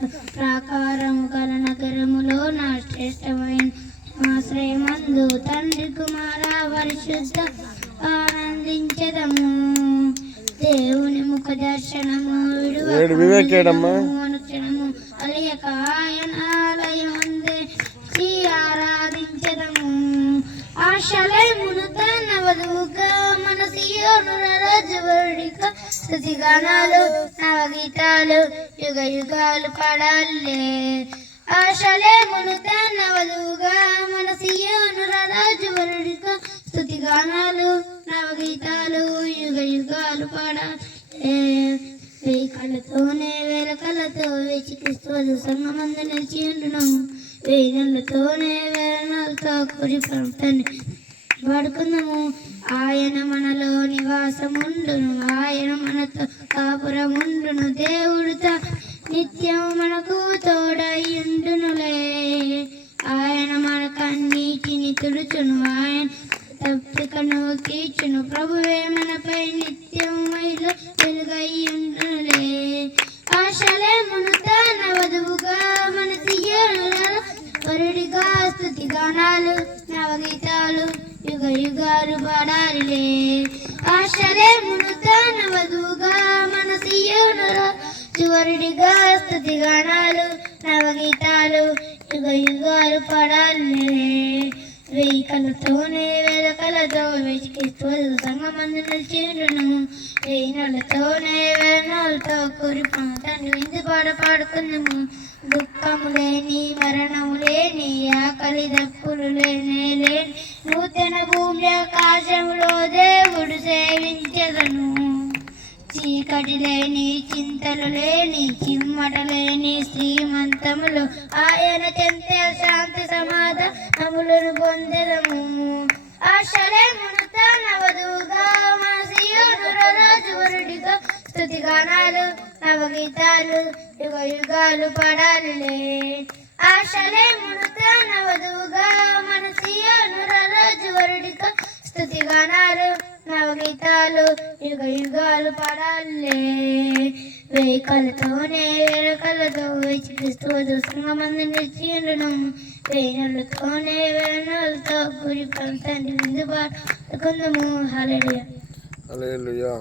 ప్రాకారము గల నగరములో నా శ్రేష్టమైన ఆశ్రయమందు తండ్రి కుమార పరిశుద్ధ ఆనందించదము. దేవుని ముఖ దర్శనము అనుక్షణము అలియక ఆయన ఆలయమందే ఆరాధించదము. ఆశలమును తన వధువుగా మన సియోను రాజువడిగా స్తుతిగానాలు నవగీతాలు యుగ యుగాలు పాడాలే. ఆశలమును తన వధువుగా మన సియోను రాజువడిగా స్తుతిగానాలు నవగీతాలు యుగ యుగాలు పాడాలే. వెయ్యి కళ్ళతోనే వేల కళ్ళతో వేచి క్రీస్తు సంగమందు నిలిచి ఉండును. వెయ్యి నెలలతోనే వేల నెలలతో కూడి ప్రభుత్వాన్ని పడుకుందాము. ఆయన మనలో నివాసముండును, ఆయన మనతో కాపురముండును. దేవుడితో నిత్యం మనకు తోడయ్యుండునులే. ఆయన మనకన్నిటిని తుడుచును, ఆయన తప్పికను తీర్చును. ప్రభువే మనపై నిత్యం మైలు వెలుగయ్యుండునులే. ఆశలమును తన వధువుగా మన సియోనులో వరుడిగా స్తుతిగానాలు నవగీతాలు యుగ యుగాలు పాడాలిలే. ఆశలమును తన వధువుగా మన సియోనులో వరుడిగా స్తుతిగానాలు నవగీతాలు యుగ యుగాలు పాడాలిలే. వెయ్యి కళ్ళతోనే వేల కళ్ళతో వెతికిస్తూ సంగమందు నిలిచిండును. వెయ్యి నెలతోనే వేల నెలతో కూడి తండ్రి విందు పాడుకుందాము. దుఃఖము లేని మరణము లేని ఆకలి దప్పులు లేని నూతన భూమి ఆకాశంలో దేవుడు సేవించదను. చీకటి లేని చింతలు లేని చిమ్మట లేని శ్రీమంతములు ఆయన చెంతే శాంతి సమాధానములను పొందెదము. ఆశలమును తన వధువుగా మన సియోను రాజువరుడిగా స్తుతిగానాలు నవగీతాలు యుగ యుగాలు పాడాలిలే. ఆశలమును తన వధువుగా మన సియోను రాజువరుడిగా స్తుతిగానాలు నవగీతాలు యుగ యుగాలు పాడాలే. వెయ్యి కళ్ళతోనే వేల కళ్ళతో వేచి క్రీస్తు సంగమందు నిలిచిండును. వెయ్యి నెలలతోనే వేల నెలలతో కూడి తండ్రి విందు పాడుకుందాము. హల్లెలూయా.